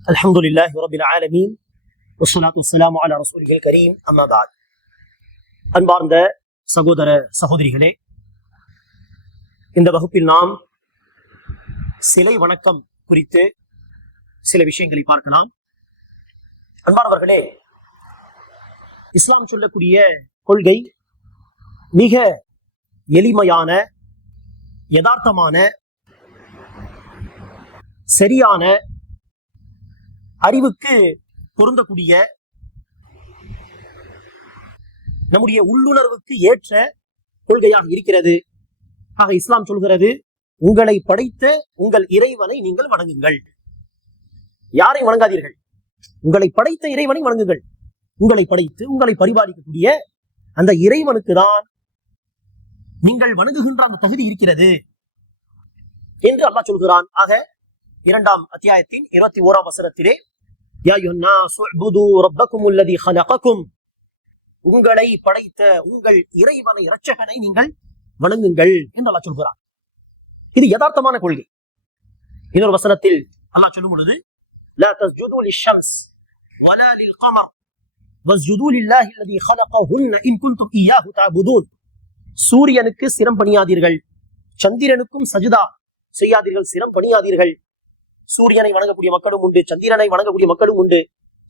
الحمد لله رب العالمين والصلاة والسلام على رسوله الكريم أما بعد அன்பார்ந்த சகோதர சகோதரிகளே இந்த வகுப்பில் நாம் சிலை வணக்கம் குறித்து சில விஷயங்களை பார்க்கலாம் அன்பானவர்களே இஸ்லாம் சொல்லக்கூடிய கொள்கை மிக எளிமையான யதார்த்தமான சரியான அறிவுக்கு பொருந்தக்கூடிய நம்முடைய உள்ளுணர்வுக்கு ஏற்ற கொள்கையாக இருக்கிறது. ஆக இஸ்லாம் சொல்கிறது உங்களை படைத்த உங்கள் இறைவனை நீங்கள் வணங்குங்கள். யாரை வணங்காதீர்கள்? உங்களை படைத்த இறைவனை வணங்குங்கள். உங்களை படைத்து உங்களை பரிபாலிக்கக்கூடிய அந்த இறைவனுக்கு தான் நீங்கள் வணங்குகின்ற அந்த தகுதி இருக்கிறது என்று அல்லாஹ் சொல்கிறான். ஆக இரண்டாம் அத்தியாயத்தின் இருபத்தி ஓராம் வசனத்திலே யா அய்யுஹன்னாஸ் உஅ்புது ரப்பக்கும் அல்லதி ஹலகக்கும் உங்களை படைத்த உங்கள் இறைவனை இரட்சகனை நீங்கள் வணங்குங்கள் என்று அல்லாஹ் சொல்கிறான் இது யதார்த்தமான கொள்கை இன்னொரு வசனத்தில் அல்லாஹ் சொல்லும் பொழுது لا تسجدوا للشمس ولا للقمر واسجدوا لله الذي خلقهن إن كنتم إياه تعبدون சூரியனுக்கு சிரம் பணியாதீர்கள் சந்திரனுக்கும் சஜிதா செய்யாதீர்கள் சிரம் பணியாதீர்கள் சூரியனை வணங்கக்கூடிய மக்களும் உண்டு சந்திரனை வணங்கக்கூடிய மக்களும் உண்டு.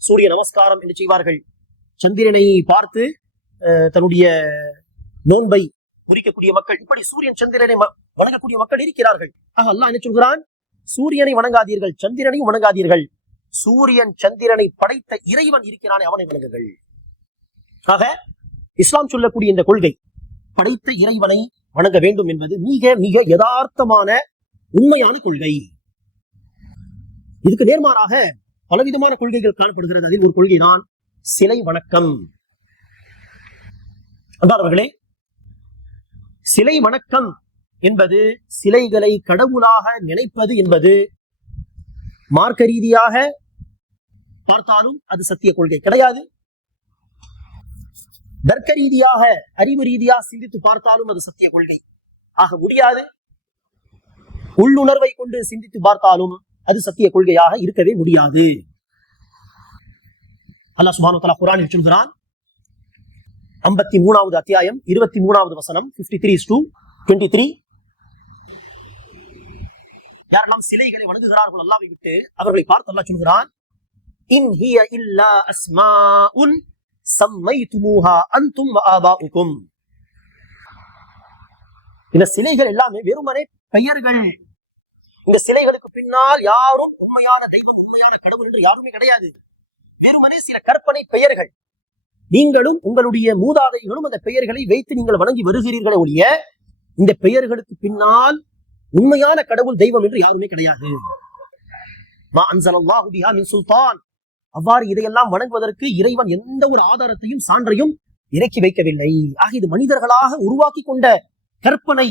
சூரிய நமஸ்காரம் என்று செய்வார்கள். சந்திரனை பார்த்து தன்னுடைய நோன்பை குறிக்கக்கூடிய மக்கள் இப்படி சூரியன் சந்திரனை வணங்கக்கூடிய மக்கள் இருக்கிறார்கள். ஆக அல்லாஹ் என்ன சொல்கிறான்? சூரியனை வணங்காதீர்கள் சந்திரனையும் வணங்காதீர்கள். சூரியன் சந்திரனை படைத்த இறைவன் இருக்கிறானே அவனை வணங்குங்கள். ஆக இஸ்லாம் சொல்லக்கூடிய இந்த கொள்கை படைத்த இறைவனை வணங்க வேண்டும் என்பது மிக மிக யதார்த்தமான உண்மையான கொள்கை. இதுக்கு நேர்மாறாக பலவிதமான கொள்கைகள் காணப்படுகிறது. அதில் ஒரு கொள்கை தான் சிலை வணக்கம். அன்பானவர்களே சிலை வணக்கம் என்பது சிலைகளை கடவுளாக நினைப்பது என்பது மார்க்க ரீதியாக பார்த்தாலும் அது சத்திய கொள்கை கிடையாது. தர்க்க ரீதியாக அறிவு ரீதியாக சிந்தித்து பார்த்தாலும் அது சத்திய கொள்கை ஆக முடியாது. உள்ளுணர்வை கொண்டு சிந்தித்து பார்த்தாலும் அது சத்திய கொள்கையாக இருக்கவே முடியாது. அல்லாஹ் சுபானு தலா குரானில் சொல்கிறான் ஐம்பத்தி மூணாவது அத்தியாயம் இருபத்தி மூணாவது வசனம் 53 த்ரீ டூ டுவெண்ட்டி த்ரீ யாரெல்லாம் சிலைகளை வணங்குகிறார்கள் அல்லாவை விட்டு அவர்களை பார்த்து அல்லா சொல்கிறான் இன் ஹிய இல்லா அஸ்மா அஸ்மாஉன் சம்மைதுமூஹா அன்தும் வ ஆபாஉக்கும். இந்த சிலைகள் எல்லாமே வெறுமனே பெயர்கள் இந்த சிலைகளுக்கு பின்னால் யாரும் உண்மையான தெய்வம் உண்மையான கடவுள் என்று யாருமே கிடையாது. வெறுமனே சில கற்பனை பெயர்கள். நீங்களும் உங்களுடைய மூதாதைகளும் அந்த பெயர்களை வைத்து நீங்கள் வணங்கி வருகிறீர்களே ஒழிய இந்த பெயர்களுக்கு பின்னால் உண்மையான கடவுள் தெய்வம் என்று யாருமே கிடையாது. மா சுல்தான். அவ்வாறு இதையெல்லாம் வணங்குவதற்கு இறைவன் எந்த ஒரு ஆதாரத்தையும் சான்றையும் இறக்கி வைக்கவில்லை. ஆக இது மனிதர்களாக உருவாக்கி கொண்ட கற்பனை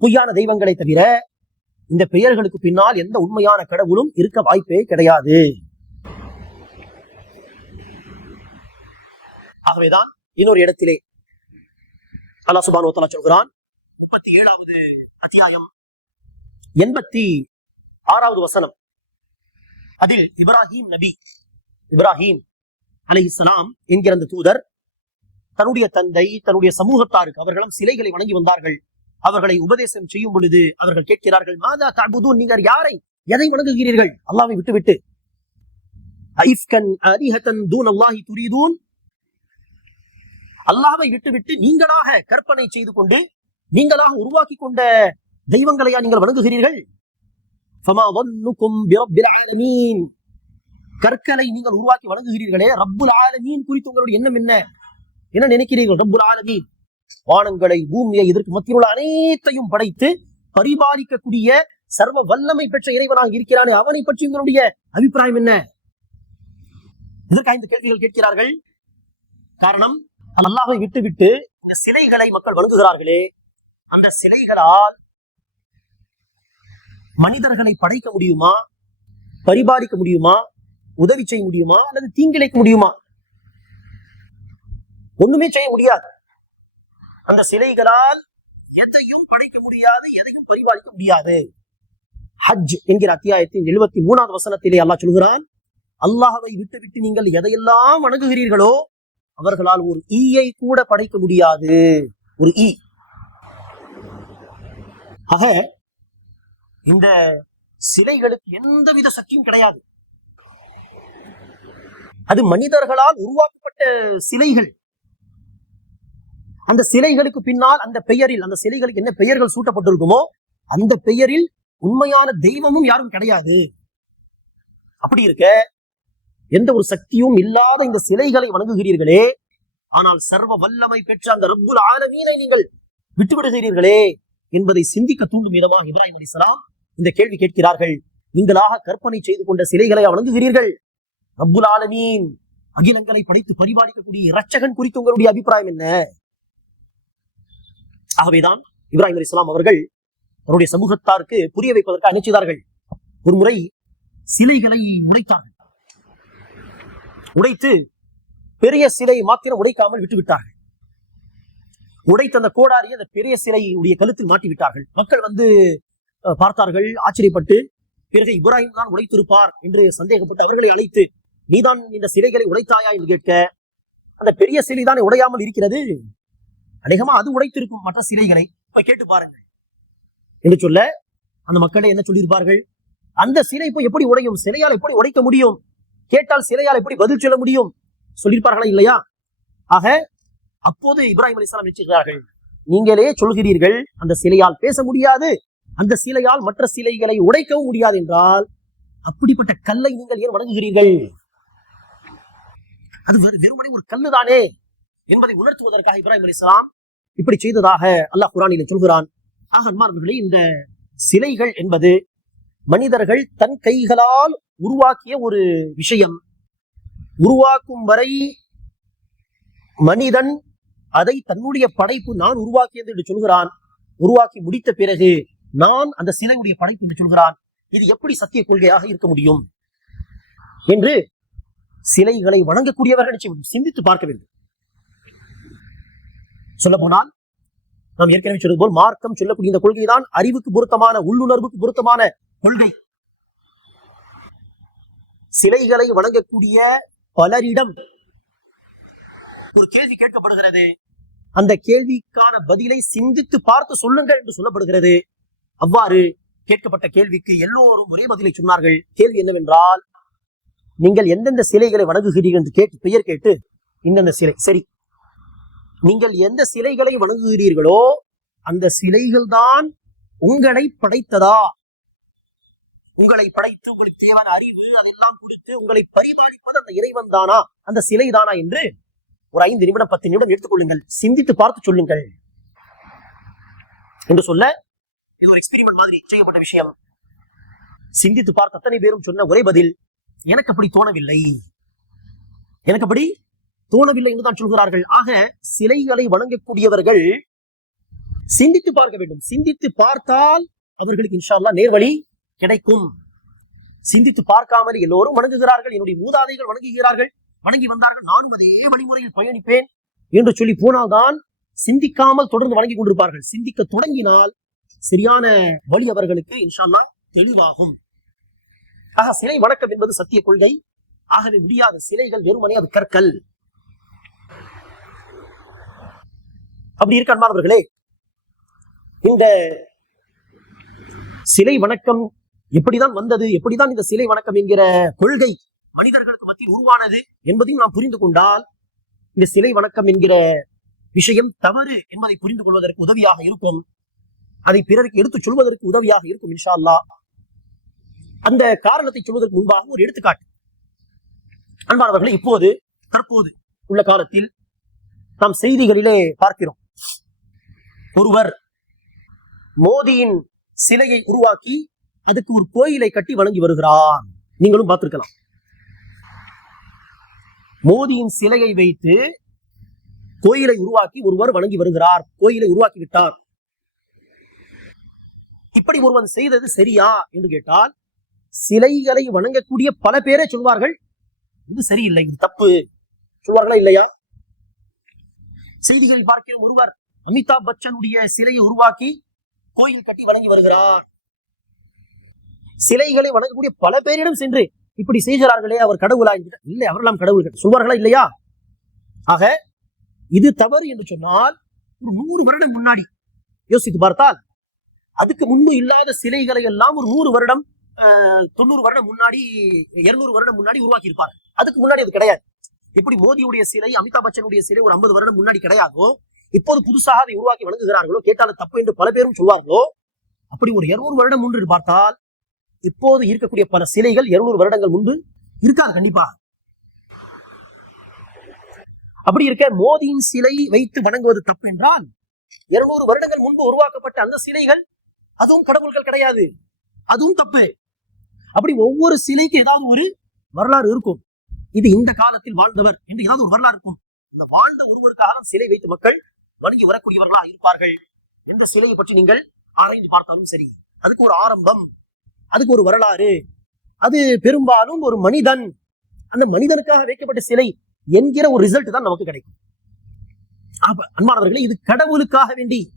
பொய்யான தெய்வங்களை தவிர இந்த பெயர்களுக்கு பின்னால் எந்த உண்மையான கடவுளும் இருக்க வாய்ப்பே கிடையாது. ஆகவேதான் இன்னொரு இடத்திலே அல்லா சுபான் சொல்கிறான். முப்பத்தி ஏழாவது அத்தியாயம் எண்பத்தி ஆறாவது வசனம். அதில் இப்ராஹிம் நபி இப்ராஹிம் அலைஹிஸ்ஸலாம் என்கிற அந்த தூதர் தன்னுடைய தந்தை தன்னுடைய சமூகத்தாருக்கு அவர்களும் சிலைகளை வணங்கி வந்தார்கள். அவர்களை உபதேசம் செய்யும் பொழுது அவர்கள் கேட்கிறார்கள் மாதா தாபுதூன் நீங்கள் யாரை எதை வணங்குகிறீர்கள்? அல்லாவை விட்டுவிட்டு ஐஃப்கன் அல்லாஹி விட்டுவிட்டு நீங்களாக கற்பனை செய்து கொண்டு நீங்களாக உருவாக்கி கொண்ட தெய்வங்களையா நீங்கள் வணங்குகிறீர்கள்? கற்களை நீங்கள் உருவாக்கி வணங்குகிறீர்களே ரப்புல் ஆலமீன் குறித்து உங்களுடைய எண்ணம் என்ன? என்ன நினைக்கிறீர்கள் ரப்புல் ஆலமீன்? வானங்களை பூமியை இதற்கு மத்தியில் உள்ள அனைத்தையும் படைத்து பரிபாலிக்கக்கூடிய சர்வ வல்லமை பெற்ற இறைவனாக இருக்கிறானே. அவனை பற்றி உங்களுடைய அபிப்பிராயம் என்ன? இதற்காக இந்த கேள்விகள் கேட்கிறார்கள். காரணம் அல்லாஹை விட்டுவிட்டு இந்த சிலைகளை மக்கள் வணங்குகிறார்களே. அந்த சிலைகளால் மனிதர்களை படைக்க முடியுமா? பரிபாலிக்க முடியுமா? உதவி செய்ய முடியுமா? அல்லது தீங்கிழைக்க முடியுமா? ஒண்ணுமே செய்ய முடியாது. அந்த சிலைகளால் எதையும் படைக்க முடியாது எதையும் பரிபாலிக்க முடியாது. ஹஜ் என்கிற அத்தியாயத்தின் எழுபத்தி மூணாவது வசனத்திலே அல்லாஹ் சொல்கிறான் விட்டு விட்டுவிட்டு நீங்கள் எதையெல்லாம் வணங்குகிறீர்களோ அவர்களால் ஒரு ஈயை கூட படைக்க முடியாது. ஒரு ஈ. ஆக இந்த சிலைகளுக்கு எந்தவித சக்தியும் கிடையாது. அது மனிதர்களால் உருவாக்கப்பட்ட சிலைகள். அந்த சிலைகளுக்கு பின்னால் அந்த பெயரில் அந்த சிலைகளுக்கு என்ன பெயர்கள் சூட்டப்பட்டிருக்குமோ அந்த பெயரில் உண்மையான தெய்வமும் யாரும் கிடையாது. அப்படி இருக்க எந்த ஒரு சக்தியும் இல்லாத இந்த சிலைகளை வணங்குகிறீர்களே ஆனால் சர்வ வல்லமை பெற்ற அந்த ரப்புல் ஆலமீனை நீங்கள் விட்டுவிடுகிறீர்களே என்பதை சிந்திக்க தூண்டும் விதமாக இப்ராஹிம் அலிஸ்லாம் இந்த கேள்வி கேட்கிறார்கள். நீங்களாக கற்பனை செய்து கொண்ட சிலைகளை வணங்குகிறீர்கள். ரப்புல் ஆலமீன் அகிலங்களை படைத்து பரிபாலிக்கக்கூடிய இரட்சகன் குறித்து உங்களுடைய அபிப்பிராயம் என்ன? ஆகவேதான் இப்ராஹிம் அலி இஸ்லாம் அவர்கள் அவருடைய சமூகத்தாருக்கு புரிய வைப்பதற்கு அனுப்பிச்சார்கள் ஒரு முறை சிலைகளை உடைத்தார்கள். உடைத்து பெரிய சிலை மாத்திரம் உடைக்காமல் விட்டுவிட்டார்கள். உடைத்த அந்த கோடாரி அந்த பெரிய சிலையுடைய கழுத்தில் மாட்டிவிட்டார்கள். மக்கள் வந்து பார்த்தார்கள் ஆச்சரியப்பட்டு பிறகு இப்ராஹிம் தான் உடைத்திருப்பார் என்று சந்தேகப்பட்டு அவர்களை அழைத்து நீதான் இந்த சிலைகளை உடைத்தாயா? என்று கேட்க அந்த பெரிய சிலை தான் உடையாமல் இருக்கிறது? அநேகமா அது உடைத்திருக்கும் மற்ற சிலைகளை இப்ப கேட்டு பாருங்கள். என்று சொல்ல அந்த மக்களை என்ன சொல்லியிருப்பார்கள்? அந்த சிலை இப்போ எப்படி உடையும்? சிலையால் எப்படி உடைக்க முடியும்? கேட்டால் சிலையால் எப்படி பதில் சொல்ல முடியும்? சொல்லியிருப்பார்களா இல்லையா? ஆக அப்போது இப்ராஹிம் அலிஸ்லாம் நிச்சயிக்கிறார்கள் நீங்களே சொல்கிறீர்கள் அந்த சிலையால் பேச முடியாது அந்த சிலையால் மற்ற சிலைகளை உடைக்கவும் முடியாது என்றால் அப்படிப்பட்ட கல்லை நீங்கள் ஏன் வணங்குகிறீர்கள்? அது வெறு- வெறுமனே ஒரு கல்லு தானே என்பதை உணர்த்துவதற்காக இப்ராஹிம் அலிஸ்லாம் இப்படி செய்ததாக அல்லாஹ் குரானில் சொல்கிறான். ஆக அன்பார்ந்தவர்களே இந்த சிலைகள் என்பது மனிதர்கள் தன் கைகளால் உருவாக்கிய ஒரு விஷயம். உருவாக்கும் வரை மனிதன் அதை தன்னுடைய படைப்பு நான் உருவாக்கியது என்று சொல்கிறான். உருவாக்கி முடித்த பிறகு நான் அந்த சிலையுடைய படைப்பு என்று சொல்கிறான். இது எப்படி சத்திய கொள்கையாக இருக்க முடியும்? என்று சிலைகளை வணங்கக்கூடியவர்கள் நிச்சயம் சிந்தித்து பார்க்க வேண்டும். சொல்ல போனால் நாம் ஏற்கனவே சொன்னது போல் மார்க்கம் சொல்லக்கூடிய இந்த கொள்கைதான் அறிவுக்கு பொருத்தமான உள்ளுணர்வுக்கு பொருத்தமான கொள்கை. சிலைகளை வணங்கக்கூடிய பலரிடம் ஒரு கேள்வி கேட்கப்படுகிறது. அந்த கேள்விக்கான பதிலை சிந்தித்து பார்த்து சொல்லுங்கள் என்று சொல்லப்படுகிறது. அவ்வாறு கேட்கப்பட்ட கேள்விக்கு எல்லோரும் ஒரே பதிலை சொன்னார்கள். கேள்வி என்னவென்றால் நீங்கள் எந்தெந்த சிலைகளை வணங்குகிறீர்கள் என்று கேட்டு பெயர் கேட்டு இந்தந்த சிலை? சரி நீங்கள் எந்த சிலைகளை வணங்குகிறீர்களோ அந்த சிலைகள் தான் உங்களை படைத்ததா? உங்களை படைத்து உங்களுக்கு தேவையான அறிவு அதெல்லாம் கொடுத்து உங்களை பரிபாலிப்பது அந்த இறைவன் தானா? அந்த சிலை தானா என்று ஒரு ஐந்து நிமிடம் பத்து நிமிடம் எடுத்துக்கொள்ளுங்கள் சிந்தித்து பார்த்து சொல்லுங்கள். என்று சொல்ல இது ஒரு எக்ஸ்பெரிமெண்ட் மாதிரி செய்யப்பட்ட விஷயம். சிந்தித்து பார்த்த அத்தனை பேரும் சொன்ன ஒரே பதில் எனக்கு அப்படி தோணவில்லை. எனக்கு அப்படி தோணவில்லை என்றுதான் சொல்கிறார்கள். ஆக சிலைகளை வணங்கக்கூடியவர்கள் சிந்தித்து பார்க்க வேண்டும். சிந்தித்து பார்த்தால் அவர்களுக்கு இன்ஷால்லா நேர்வழி கிடைக்கும். சிந்தித்து பார்க்காமல் எல்லோரும் வணங்குகிறார்கள். என்னுடைய மூதாதைகள் வணங்குகிறார்கள். வணங்கி வந்தார்கள். நானும் அதே வழிமுறையில் பயணிப்பேன் என்று சொல்லி போனால்தான் சிந்திக்காமல் தொடர்ந்து வணங்கி கொண்டிருப்பார்கள். சிந்திக்க தொடங்கினால் சரியான வழி அவர்களுக்கு இன்ஷால்லா தெளிவாகும். ஆக சிலை வணக்கம் என்பது சத்திய கொள்கை. ஆகவே முடியாத சிலைகள் வெறுமனே அது கற்கள். அப்படி இருக்க அன்பானவர்களே. இந்த சிலை வணக்கம் எப்படிதான் வந்தது எப்படிதான் இந்த சிலை வணக்கம் என்கிற கொள்கை மனிதர்களுக்கு மத்தியில் உருவானது என்பதையும் நாம் புரிந்து கொண்டால் இந்த சிலை வணக்கம் என்கிற விஷயம் தவறு என்பதை புரிந்து கொள்வதற்கு உதவியாக இருக்கும். அதை பிறருக்கு எடுத்துச் சொல்வதற்கு உதவியாக இருக்கும் இன்ஷா அல்லாஹ் அந்த காரணத்தை சொல்வதற்கு முன்பாக ஒரு எடுத்துக்காட்டு. அன்பானவர்களை இப்போது தற்போது உள்ள காலத்தில் நாம் செய்திகளிலே பார்க்கிறோம். ஒருவர் மோதியின் சிலையை உருவாக்கி அதுக்கு ஒரு கோயிலை கட்டி வணங்கி வருகிறார். நீங்களும் பார்த்திருக்கலாம். மோதியின் சிலையை வைத்து கோயிலை உருவாக்கி ஒருவர் வணங்கி வருகிறார். கோயிலை உருவாக்கி விட்டார். இப்படி ஒருவன் செய்தது சரியா என்று கேட்டால் சிலைகளை வணங்கக்கூடிய பல பேரே சொல்வார்கள் இது சரியில்லை இது தப்பு. சொல்வார்களா இல்லையா? செய்திகளில் பார்க்கிறோம் ஒருவர் அமிதாப் பச்சனுடைய சிலையை உருவாக்கி கோயில் கட்டி வழங்கி வருகிறார். சிலைகளை வணங்கக்கூடிய பல பேரிடம் சென்று இப்படி செய்கிறார்களே அவர் கடவுளா இல்லை அவரெல்லாம் கடவுள் கிடையாது. சொல்வார்களா இல்லையா? ஆக இது தவறு என்று சொன்னால் ஒரு நூறு வருடம் முன்னாடி யோசித்து பார்த்தால் அதுக்கு முன்பு இல்லாத சிலைகளை எல்லாம் ஒரு நூறு வருடம் ஆஹ், தொண்ணூறு வருடம் முன்னாடி இருநூறு வருடம் முன்னாடி உருவாக்கி இருப்பாங்க அதுக்கு முன்னாடி அது கிடையாது. எப்படி மோடியுடைய சிலை அமிதாப் பச்சனுடைய சிலை ஒரு ஐம்பது வருடம் முன்னாடி கிடையாதோ இப்போது புதுசாக அதை உருவாக்கி வழங்குகிறார்களோ கேட்டால் தப்பு என்று பல பேரும் சொல்வார்களோ? அப்படி ஒரு இருநூறு வருடம் முன்று பார்த்தால் இப்போது இருக்கக்கூடிய பல சிலைகள் இருநூறு வருடங்கள் முன்பு இருக்காது கண்டிப்பா. அப்படி இருக்க மோதியின் சிலை வைத்து வணங்குவது தப்பு என்றால் இருநூறு வருடங்கள் முன்பு உருவாக்கப்பட்ட அந்த சிலைகள் அதுவும் கடவுள்கள் கிடையாது. அதுவும் தப்பு. அப்படி ஒவ்வொரு சிலைக்கு ஏதாவது ஒரு வரலாறு இருக்கும். இது இந்த காலத்தில் வாழ்ந்தவர் என்று ஏதாவது ஒரு வரலாறு இருக்கும். இந்த வாழ்ந்த ஒருவருக்காக சிலை வைத்து மக்கள் வணங்கி வரக்கூடியவர்களாக இருப்பார்கள் என்ற சிலையை பற்றி நீங்கள் ஆராய்ந்து பார்த்தாலும் சரி. அதுக்கு ஒரு ஆரம்பம் அதுக்கு ஒரு வரலாறு. அது பெரும்பாலும் ஒரு மனிதன் அந்த மனிதனுக்காக வைக்கப்பட்ட சிலை என்கிற ஒரு ரிசல்ட் தான் நமக்கு கிடைக்கும். அன்பானவர்களே இது கடவுளுக்காக வேண்டி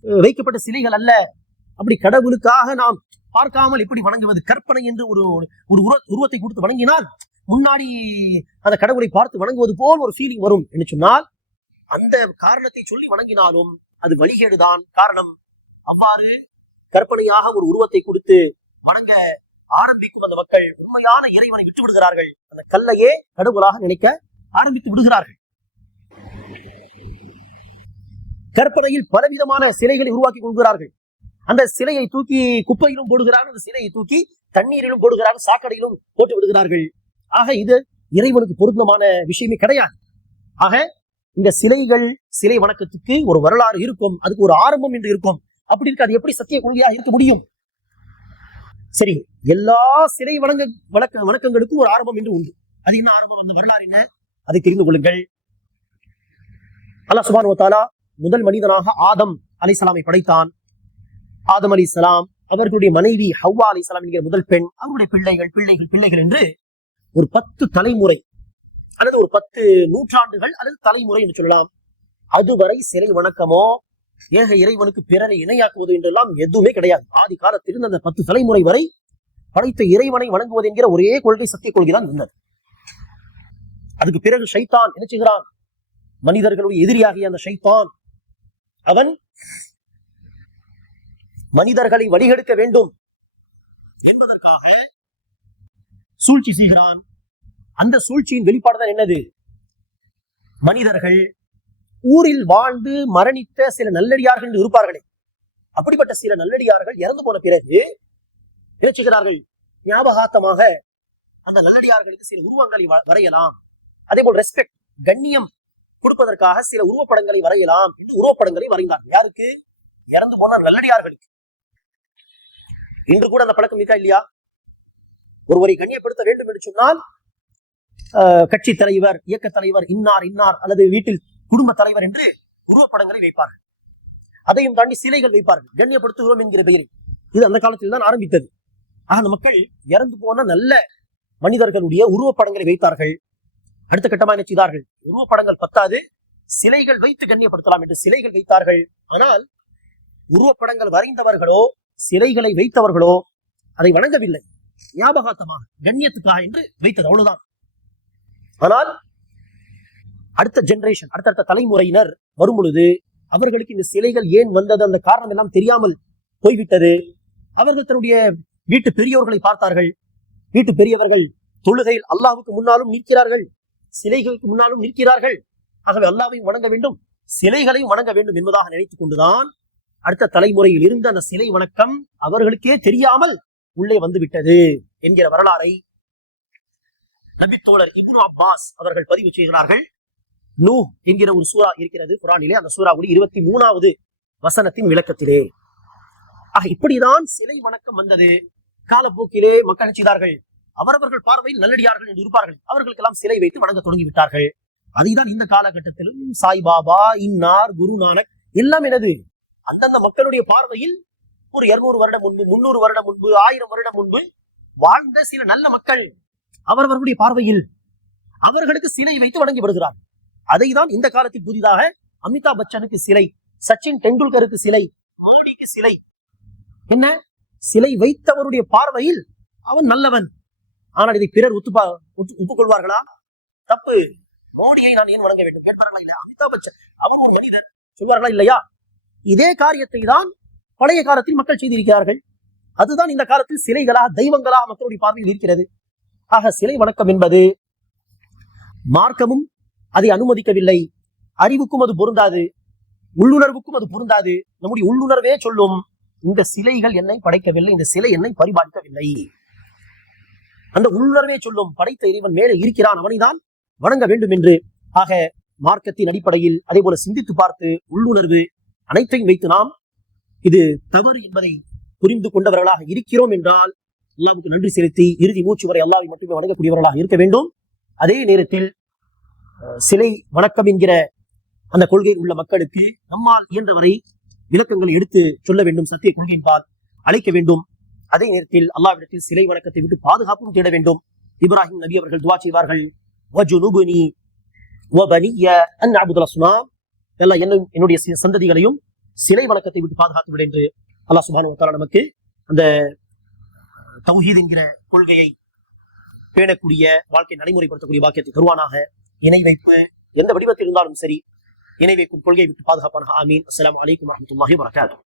வைக்கப்பட்ட சிலைகள் அல்ல. அப்படி கடவுளுக்காக நாம் பார்க்காமல் எப்படி வணங்குவது? கற்பனை என்று ஒரு ஒரு உருவ- உருவத்தை கொடுத்து வணங்கினால் முன்னாடி அந்த கடவுளை பார்த்து வணங்குவது போல் ஒரு ஃபீலிங் வரும் என்று சொன்னால் அந்த காரணத்தை சொல்லி வணங்கினாலும் அது வழிகேடுதான். காரணம் அவ்வாறு கற்பனையாக ஒரு உருவத்தை கொடுத்து வணங்க ஆரம்பிக்கும் அந்த மக்கள் உண்மையான இறைவனை விட்டு விடுகிறார்கள். அந்த கல்லையே கடவுளாக நினைக்க ஆரம்பித்து விடுகிறார்கள். கற்பனையில் பலவிதமான சிலைகளை உருவாக்கி கொள்கிறார்கள். அந்த சிலையை தூக்கி குப்பையிலும் போடுகிறார்கள் அந்த சிலையை தூக்கி தண்ணீரிலும் போடுகிறார்கள் சாக்கடையிலும் போட்டு விடுகிறார்கள். ஆக இது இறைவனுக்கு பொருத்தமான விஷயமே கிடையாது. ஆக இந்த சிலைகள் சிலை வணக்கத்துக்கு ஒரு வரலாறு இருக்கும். அதுக்கு ஒரு ஆரம்பம் என்று இருக்கும். அப்படி இருக்கு அது எப்படி சத்திய கொள்கையாக இருக்க முடியும்? சரி எல்லா சிலை வணங்க வணக்க வணக்கங்களுக்கும் ஒரு ஆரம்பம் என்று உண்டு. அது என்ன ஆரம்பம்? அந்த வரலாறு என்ன? அதை தெரிந்து கொள்ளுங்கள். அல்லா சுபான் முதல் மனிதனாக ஆதம் அலிசலாமை படைத்தான். ஆதம் அலிசலாம் அவர்களுடைய மனைவி ஹவ்வா அலிசலாம் என்கிற முதல் பெண் அவருடைய பிள்ளைகள் பிள்ளைகள் பிள்ளைகள் என்று ஒரு பத்து தலைமுறை அல்லது ஒரு பத்து நூற்றாண்டுகள் அல்லது தலைமுறை என்று சொல்லலாம். அதுவரை சிலை வணக்கமோ ஏக இறைவனுக்கு பிறரை இணையாக்குவது என்றெல்லாம் எதுவுமே கிடையாது. ஆதி காலத்திலிருந்து அந்த பத்து தலைமுறை வரை படைத்த இறைவனை வணங்குவது என்கிற ஒரே கொள்கை சத்திய கொள்கை தான் இருந்தது. அதுக்கு பிறகு ஷைத்தான் என்ன செய்கிறான்? மனிதர்களுடைய எதிரியாகிய அந்த ஷைத்தான் அவன் மனிதர்களை வழிகெடுக்க வேண்டும் என்பதற்காக சூழ்ச்சி செய்கிறான். அந்த சூழ்ச்சியின் வெளிப்பாடு தான் என்னது? மனிதர்கள் ஊரில் வாழ்ந்து மரணித்த சில நல்லடியார்கள் என்று இருப்பார்களே. அப்படிப்பட்ட சில நல்லடியார்கள் இறந்து போன பிறகு நினைச்சுகிறார்கள் ஞாபகார்த்தமாக அந்த நல்லடியார்களுக்கு சில உருவங்களை வ- வரையலாம். அதே போல் ரெஸ்பெக்ட் கண்ணியம் கொடுப்பதற்காக சில உருவப்படங்களை வரையலாம் என்று உருவப்படங்களை வரைந்தார். யாருக்கு? இறந்து போன நல்லடியார்களுக்கு. இன்று கூட அந்த பழக்கம் இருக்கா இல்லையா? ஒருவரை கண்ணியப்படுத்த வேண்டும் என்று சொன்னால் கட்சி தலைவர் இயக்க தலைவர் இன்னார் இன்னார் அல்லது வீட்டில் குடும்ப தலைவர் என்று உருவப்படங்களை வைப்பார்கள். அதையும் தாண்டி சிலைகள் வைப்பார்கள். கண்ணியப்படுத்துகிறோம் என்கிற பெயரில். இது அந்த காலத்தில் தான் ஆரம்பித்தது. ஆக அந்த மக்கள் இறந்து போன நல்ல மனிதர்களுடைய உருவப்படங்களை வைத்தார்கள். அடுத்த கட்டமாக என்ன செய்தார்கள்? உருவப்படங்கள் பத்தாது சிலைகள் வைத்து கண்ணியப்படுத்தலாம் என்று சிலைகள் வைத்தார்கள். ஆனால் உருவப்படங்கள் வரைந்தவர்களோ சிலைகளை வைத்தவர்களோ அதை வணங்கவில்லை. ஞாபகார்த்தமாக கண்ணியத்துக்காக என்று வைத்தது அவ்வளவுதான். ஆனால் அடுத்த ஜெனரேஷன் அடுத்தடுத்த தலைமுறையினர் வரும் பொழுது அவர்களுக்கு இந்த சிலைகள் ஏன் வந்தது? அந்த காரணம் எல்லாம் தெரியாமல் போய்விட்டது. அவர்கள் தன்னுடைய வீட்டு பெரியோர்களை பார்த்தார்கள். வீட்டு பெரியவர்கள் தொழுகையில் அல்லாஹ்வுக்கு முன்னாலும் நிற்கிறார்கள். சிலைகளுக்கு முன்னாலும் நிற்கிறார்கள். ஆகவே அல்லாஹ்வையும் வணங்க வேண்டும் சிலைகளையும் வணங்க வேண்டும் என்பதாக நினைத்துக் கொண்டுதான் அடுத்த தலைமுறையில் இருந்த அந்த சிலை வணக்கம் அவர்களுக்கே தெரியாமல் உள்ளே வந்து விட்டது என்கிற வரலாறை நபித்தோழர் இப்னு அப்பாஸ் அவர்கள் பதிவு செய்கிறார்கள். நூ என்கிற ஒரு சூரா இருக்கிறது குரானிலே. அந்த சூறாவுடைய இருபத்தி மூணாவது வசனத்தின் விளக்கத்திலே. ஆக இப்படிதான் சிலை வணக்கம் வந்தது. காலப்போக்கிலே மக்கள் செய்தார்கள்? அவரவர்கள் பார்வையில் நல்லடியார்கள் என்று இருப்பார்கள். அவர்களுக்கெல்லாம் சிலை வைத்து வணங்க தொடங்கி விட்டார்கள் அதைதான் இந்த காலகட்டத்திலும் சாய்பாபா இன்னார் குரு நானக் எல்லாம் எனது அந்தந்த மக்களுடைய பார்வையில் ஒரு இருநூறு வருடம் முன்பு முன்னூறு வருடம் முன்பு ஆயிரம் வருடம் முன்பு வாழ்ந்த சில நல்ல மக்கள் அவரவர்களுடைய பார்வையில் அவர்களுக்கு சிலை வைத்து வணங்கி அதை தான் இந்த காலத்தில் புதிதாக அமிதாப் பச்சனுக்கு சிலை சச்சின் டெண்டுல்கருக்கு சிலை மோடிக்கு சிலை. என்ன? சிலை வைத்தவருடைய பார்வையில் அவன் நல்லவன். ஆனால் இதை பிறர் ஒத்துப்பா ஒப்புக்கொள்வார்களா? தப்பு. மோடியை நான் ஏன் வழங்க வேண்டும்? கேட்பார்களா இல்லையா? அமிதாப் பச்சன் அவர் ஒரு மனிதர். சொல்வார்களா இல்லையா? இதே காரியத்தை தான் பழைய காலத்தில் மக்கள் செய்திருக்கிறார்கள். அதுதான் இந்த காலத்தில் சிலைகளாக தெய்வங்களாக மக்களுடைய பார்வையில் இருக்கிறது. ஆக சிலை வணக்கம் என்பது மார்க்கமும் அதை அனுமதிக்கவில்லை. அறிவுக்கும் அது பொருந்தாது. உள்ளுணர்வுக்கும் அது பொருந்தாது. நம்முடைய உள்ளுணர்வே சொல்லும் இந்த சிலைகள் என்னை படைக்கவில்லை இந்த சிலை என்னை பரிபாலிக்கவில்லை. அந்த உள்ளுணர்வே சொல்லும் படைத்த இறைவன் மேலே இருக்கிறான் அவனைதான் வணங்க வேண்டும் என்று. ஆக மார்க்கத்தின் அடிப்படையில் அதே போல சிந்தித்து பார்த்து உள்ளுணர்வு அனைத்தையும் வைத்து நாம் இது தவறு என்பதை புரிந்து கொண்டவர்களாக இருக்கிறோம் என்றால் அல்லாவுக்கு நன்றி செலுத்தி இறுதி மூச்சு வரை அல்லாவை மட்டுமே வணங்கக்கூடியவர்களாக இருக்க வேண்டும். அதே நேரத்தில் சிலை வணக்கம் என்கிற அந்த கொள்கையில் உள்ள மக்களுக்கு நம்மால் இயன்றவரை விளக்கங்களை எடுத்து சொல்ல வேண்டும் சத்திய கொள்கையின்பால் அழைக்க வேண்டும். அதே நேரத்தில் அல்லாவிடத்தில் சிலை வணக்கத்தை விட்டு பாதுகாப்பும் தேட வேண்டும். இப்ராஹிம் நபி அவர்கள் துவா செய்வார்கள் அன் என்னும் என்னுடைய சந்ததிகளையும் சிலை வணக்கத்தை விட்டு பாதுகாத்து விட என்று அல்லாஹ் சுப்ஹானஹு நமக்கு அந்த தௌஹீத் என்கிற கொள்கையை பேணக்கூடிய வாழ்க்கை நடைமுறைப்படுத்தக்கூடிய வாக்கியத்தை தருவானாக. இணை வைப்பு எந்த வடிவத்தில் இருந்தாலும் சரி இணை வைக்கும் கொள்கையை விட்டு பாதுகாப்பானாக. ஆமீன். அஸ்லாம் அலைக்கும் வரஹ்மத்துல்லாஹி வபரகாத்துஹு